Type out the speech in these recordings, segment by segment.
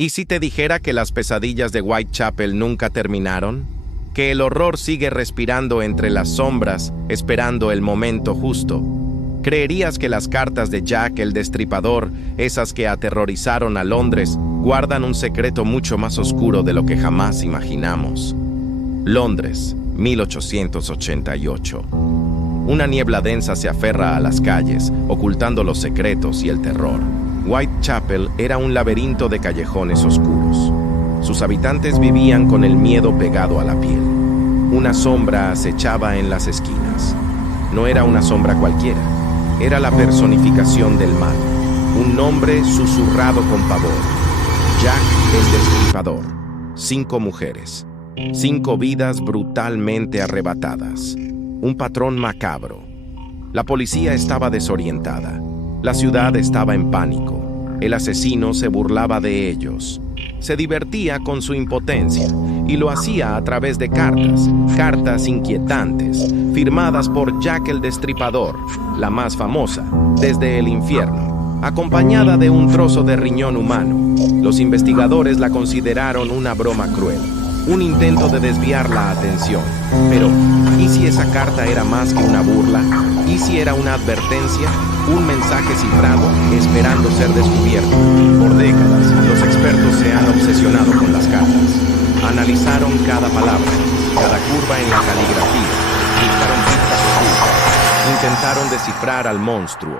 ¿Y si te dijera que las pesadillas de Whitechapel nunca terminaron? Que el horror sigue respirando entre las sombras, esperando el momento justo. ¿Creerías que las cartas de Jack el Destripador, esas que aterrorizaron a Londres, guardan un secreto mucho más oscuro de lo que jamás imaginamos? Londres, 1888. Una niebla densa se aferra a las calles, ocultando los secretos y el terror. Whitechapel era un laberinto de callejones oscuros. Sus habitantes vivían con el miedo pegado a la piel. Una sombra acechaba en las esquinas. No era una sombra cualquiera. Era la personificación del mal. Un nombre susurrado con pavor. Jack el Destripador. 5 mujeres. 5 vidas brutalmente arrebatadas. Un patrón macabro. La policía estaba desorientada. La ciudad estaba en pánico. El asesino se burlaba de ellos. Se divertía con su impotencia y lo hacía a través de cartas inquietantes, firmadas por Jack el Destripador, la más famosa, desde el infierno, acompañada de un trozo de riñón humano. Los investigadores la consideraron una broma cruel, un intento de desviar la atención. Pero, ¿y si esa carta era más que una burla? ¿Y si era una advertencia? Un mensaje cifrado, esperando ser descubierto. Por décadas, los expertos se han obsesionado con las cartas. Analizaron cada palabra, cada curva en la caligrafía, buscaron pistas ocultas, intentaron descifrar al monstruo.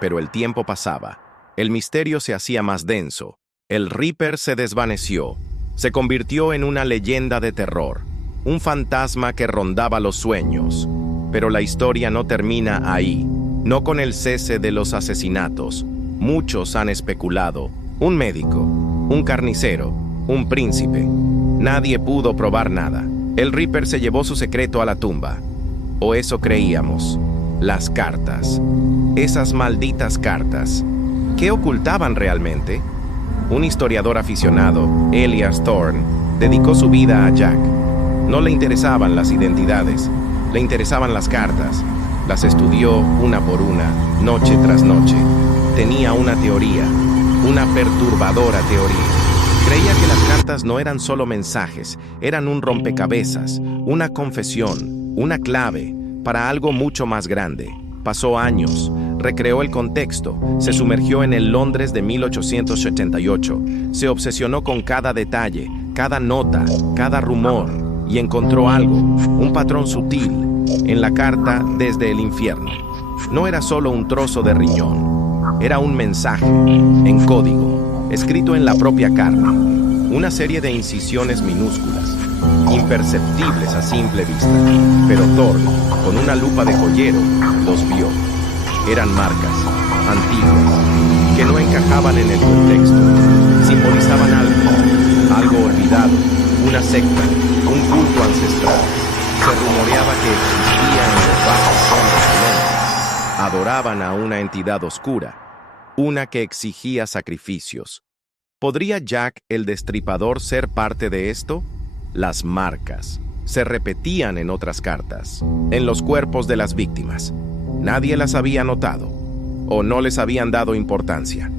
Pero el tiempo pasaba, el misterio se hacía más denso, el Reaper se desvaneció, se convirtió en una leyenda de terror, un fantasma que rondaba los sueños. Pero la historia no termina ahí. No con el cese de los asesinatos. Muchos han especulado. Un médico, un carnicero, un príncipe. Nadie pudo probar nada. El Reaper se llevó su secreto a la tumba. O eso creíamos. Las cartas. Esas malditas cartas. ¿Qué ocultaban realmente? Un historiador aficionado, Elias Thorne, dedicó su vida a Jack. No le interesaban las identidades. Le interesaban las cartas. Las estudió una por una, noche tras noche. Tenía una teoría, una perturbadora teoría. Creía que las cartas no eran solo mensajes, eran un rompecabezas, una confesión, una clave para algo mucho más grande. Pasó años, recreó el contexto, se sumergió en el Londres de 1888, se obsesionó con cada detalle, cada nota, cada rumor, y encontró algo, un patrón sutil, en la carta desde el infierno. No era solo un trozo de riñón, era un mensaje, en código, escrito en la propia carne, una serie de incisiones minúsculas, imperceptibles a simple vista. Pero Thorne, con una lupa de joyero, los vio. Eran marcas, antiguas, que no encajaban en el contexto, simbolizaban algo olvidado, una secta, un culto ancestral. Se rumoreaba que existía en los bajos fondos de Londres. Adoraban a una entidad oscura, una que exigía sacrificios. ¿Podría Jack el Destripador ser parte de esto? Las marcas se repetían en otras cartas, en los cuerpos de las víctimas. Nadie las había notado, o no les habían dado importancia.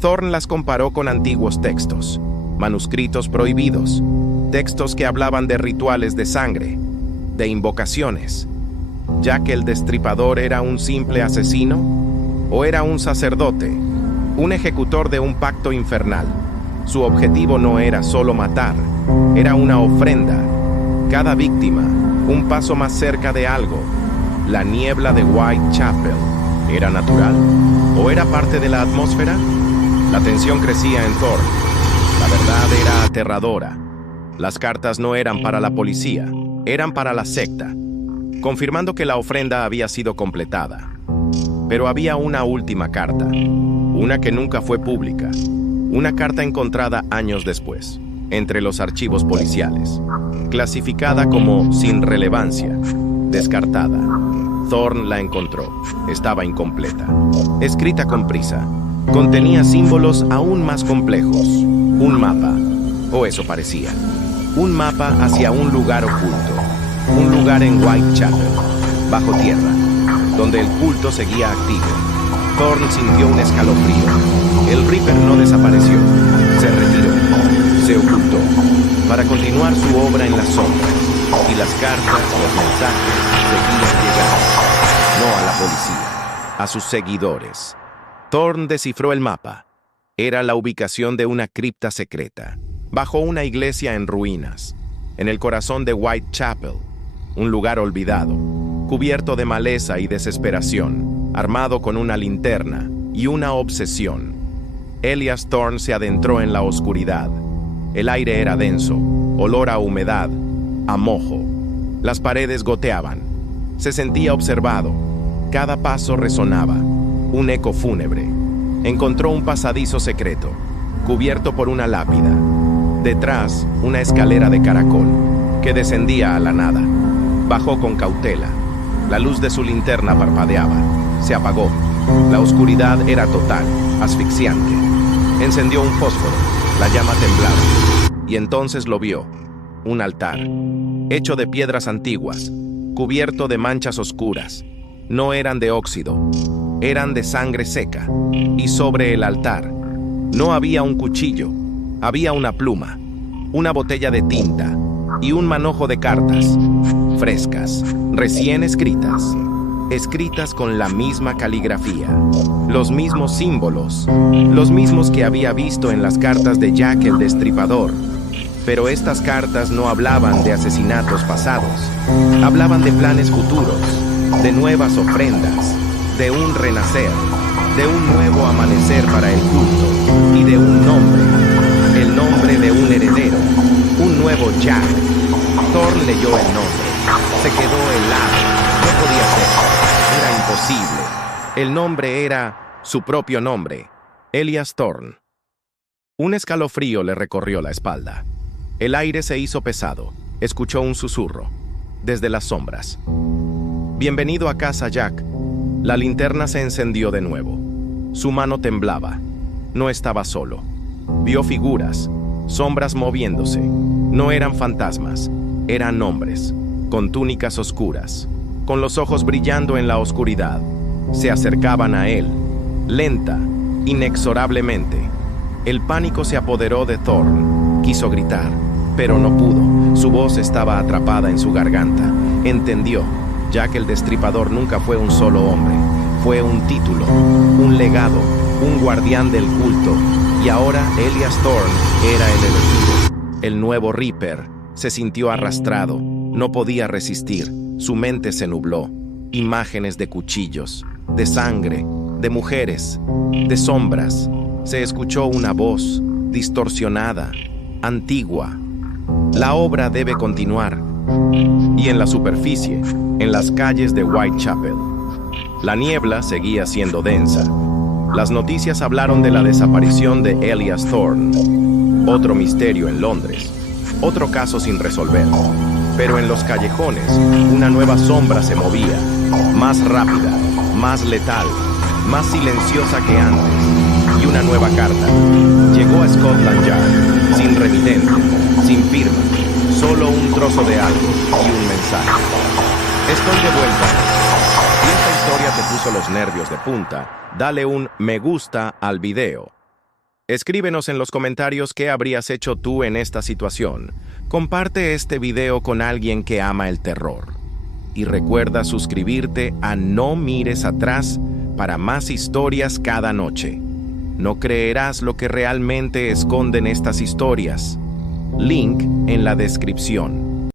Thorne las comparó con antiguos textos, manuscritos prohibidos, textos que hablaban de rituales de sangre, de invocaciones. ¿Jack el Destripador era un simple asesino? ¿O era un sacerdote, un ejecutor de un pacto infernal? Su objetivo no era solo matar, era una ofrenda. Cada víctima, un paso más cerca de algo. La niebla de Whitechapel, ¿era natural? ¿O era parte de la atmósfera? La tensión crecía en Thorne. La verdad era aterradora. Las cartas no eran para la policía, eran para la secta, confirmando que la ofrenda había sido completada. Pero había una última carta, una que nunca fue pública, una carta encontrada años después, entre los archivos policiales, clasificada como sin relevancia, descartada. Thorne la encontró, estaba incompleta, escrita con prisa, contenía símbolos aún más complejos, un mapa, o eso parecía. Un mapa hacia un lugar oculto, un lugar en Whitechapel, bajo tierra, donde el culto seguía activo. Thorne sintió un escalofrío. El Reaper no desapareció, se retiró. se ocultó para continuar su obra en las sombras, y las cartas, los mensajes, seguían llegando. No a la policía, a sus seguidores. Thorne descifró el mapa. Era la ubicación de una cripta secreta, bajo una iglesia en ruinas, en el corazón de Whitechapel, un lugar olvidado, cubierto de maleza y desesperación, armado con una linterna y una obsesión. Elias Thorne se adentró en la oscuridad. El aire era denso, olor a humedad, a mojo. Las paredes goteaban. Se sentía observado. Cada paso resonaba, un eco fúnebre. Encontró un pasadizo secreto, cubierto por una lápida. Detrás, una escalera de caracol, que descendía a la nada. Bajó con cautela. La luz de su linterna parpadeaba. Se apagó. La oscuridad era total, asfixiante. Encendió un fósforo. La llama temblaba. Y entonces lo vio. Un altar, hecho de piedras antiguas, cubierto de manchas oscuras. No eran de óxido, eran de sangre seca. Y sobre el altar no había un cuchillo, había una pluma, una botella de tinta y un manojo de cartas, frescas, recién escritas, escritas con la misma caligrafía, los mismos símbolos, los mismos que había visto en las cartas de Jack el Destripador. Pero estas cartas no hablaban de asesinatos pasados, hablaban de planes futuros, de nuevas ofrendas, de un renacer, de un nuevo amanecer para el culto y de un nombre, el nombre de un heredero, un nuevo Jack. Thorne leyó el nombre, se quedó helado, no podía ser, era imposible. El nombre era su propio nombre, Elias Thorne. Un escalofrío le recorrió la espalda. El aire se hizo pesado. Escuchó un susurro, desde las sombras. «Bienvenido a casa, Jack». La linterna se encendió de nuevo. Su mano temblaba. No estaba solo. Vio figuras, sombras moviéndose. No eran fantasmas, eran hombres, con túnicas oscuras, con los ojos brillando en la oscuridad. Se acercaban a él, lenta, inexorablemente. El pánico se apoderó de Thorne. Quiso gritar, pero no pudo. Su voz estaba atrapada en su garganta. Entendió. Jack el Destripador nunca fue un solo hombre. Fue un título, un legado, un guardián del culto. Y ahora Elias Thorne era el elegido. El nuevo Reaper se sintió arrastrado. No podía resistir. Su mente se nubló. Imágenes de cuchillos, de sangre, de mujeres, de sombras. Se escuchó una voz, distorsionada, antigua. La obra debe continuar. Y en la superficie, en las calles de Whitechapel, la niebla seguía siendo densa. Las noticias hablaron de la desaparición de Elias Thorne. Otro misterio en Londres. Otro caso sin resolver. Pero en los callejones, una nueva sombra se movía. Más rápida, más letal, más silenciosa que antes. Y una nueva carta. Llegó a Scotland Yard, sin remitente, sin firma, solo un trozo de algo y un mensaje. Estoy de vuelta. Si esta historia te puso los nervios de punta, dale un me gusta al video. Escríbenos en los comentarios qué habrías hecho tú en esta situación. Comparte este video con alguien que ama el terror. Y recuerda suscribirte a No Mires Atrás para más historias cada noche. No creerás lo que realmente esconden estas historias. Link en la descripción.